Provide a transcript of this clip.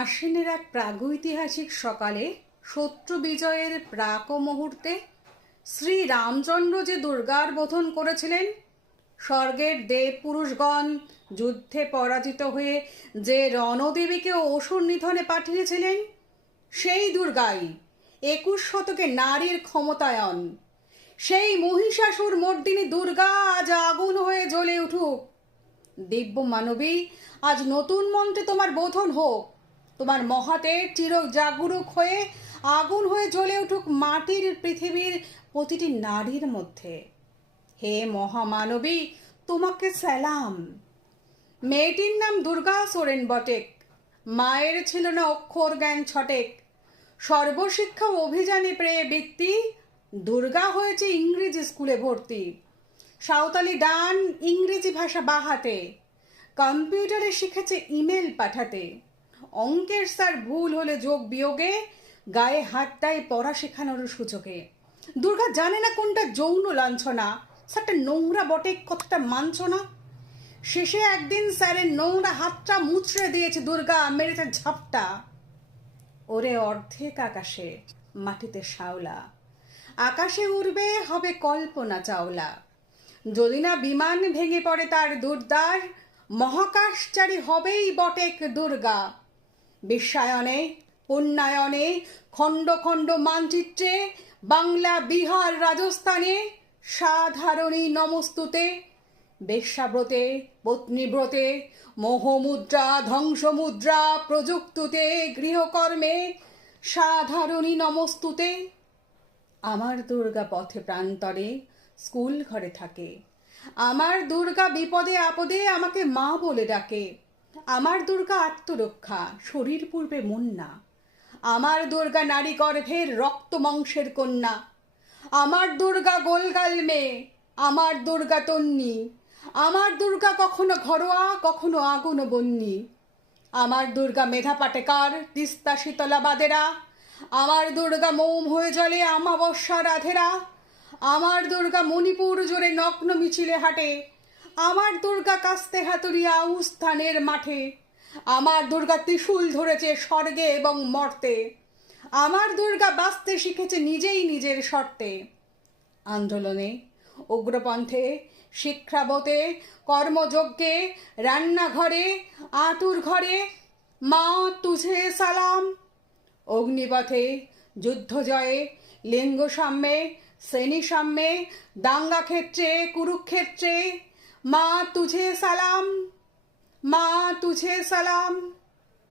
আশ্বিনের এক প্রাগৈতিহাসিক সকালে শত্রু বিজয়ের প্রাক মুহূর্তে শ্রী রামচন্দ্র যে দুর্গার বোধন করেছিলেন, স্বর্গের দেব পুরুষগণ যুদ্ধে পরাজিত হয়ে যে রণদেবীকে অসুর নিধনে পাঠিয়েছিলেন, সেই দুর্গাই 21 শতকে নারীর ক্ষমতায়ন। সেই মহিষাসুর মর্দিনী দুর্গা আজ আগুন হয়ে জ্বলে উঠুক। দিব্য মানবী, আজ নতুন মন্ত্রে তোমার বোধন হোক। তোমার মহাতে চির জাগরুক হয়ে আগুন হয়ে জ্বলে উঠুক মাটির পৃথিবীর প্রতিটি নারীর মধ্যে। হে মহামানবী, তোমাকে সালাম। মেয়েটির নাম দুর্গা সোরেন বটেক। মায়ের ছিল না অক্ষর জ্ঞান ছটেক। সর্বশিক্ষা অভিযানে প্রেয়ে বৃত্তি, দুর্গা হয়েছে ইংরেজি স্কুলে ভর্তি। সাঁওতালি ডান ইংরেজি ভাষা বাহাতে, কম্পিউটারে শিখেছে ইমেল পাঠাতে। অঙ্কের স্যার ভুল হলে যোগ বিয়োগে গায়ে হাত দেয় পড়া শেখানোর সুযোগে। দুর্গা জানে না কোনটা যৌন লাঞ্ছনা, স্যারটা নোংরা বটে, কতটা মানছনা। শেষে একদিন স্যারের নোংরা হাতটা মুচড়ে দিয়েছে দুর্গা, মেরেছে ঝাপটা। ওরে অর্ধেক আকাশে, মাটিতে শাওলা, আকাশে উড়বে হবে কল্পনা চাওলা। যদি না বিমান ভেঙে পড়ে তার দুর্দার, মহাকাশচারী হবেই বটেক দুর্গা। বিশ্বায়নে, উন্নয়নে, খণ্ড খণ্ড মানচিত্রে, বাংলা বিহার রাজস্থানে সাধারণী নমস্তুতে। বেশ্যাব্রতে, পত্নীব্রতে, মোহমুদ্রা, ধ্বংসমুদ্রা, প্রযুক্তুতে, গৃহকর্মে সাধারণী নমস্তুতে। আমার দুর্গা পথে প্রান্তরে স্কুল ঘরে থাকে। আমার দুর্গা বিপদে আপদে আমাকে মা বলে ডাকে। আমার দুর্গা আত্মরক্ষা, শরীর পূর্বে মন না। আমার দুর্গা নারী গর্ভের রক্ত মাংসের কন্যা। আমার দুর্গা গোলগাল মেয়ে, আমার দুর্গা তন্নি। আমার দুর্গা কখনো ঘরোয়া, কখনো আগুন বন্যি। আমার দুর্গা মেধা পাটেকার, তিস্তা শীতলা বাদেরা। আমার দুর্গা মোম হয়ে জ্বলে আমাবস্যা রাধেরা। আমার দুর্গা মণিপুর জোরে নগ্ন মিছিলে হাঁটে। আমার দুর্গা কাস্তে হাতুড়িয়া উস্থানের মাঠে। আমার দুর্গা ত্রিশূল ধরেছে স্বর্গে এবং মর্তে। আমার দুর্গা বাঁচতে শিখেছে নিজেই নিজের শর্তে। আন্দোলনে, উগ্রপন্থে, শিক্ষাবতে, কর্মযজ্ঞে, রান্নাঘরে, আঁতুর ঘরে মা তুঝে সালাম। অগ্নিপথে, যুদ্ধ জয়ে, লিঙ্গ সাম্যে, শ্রেণী সাম্যে, দাঙ্গা ক্ষেত্রে, কুরুক্ষেত্রে মা তুঝে সালাম, মা তুঝে সালাম।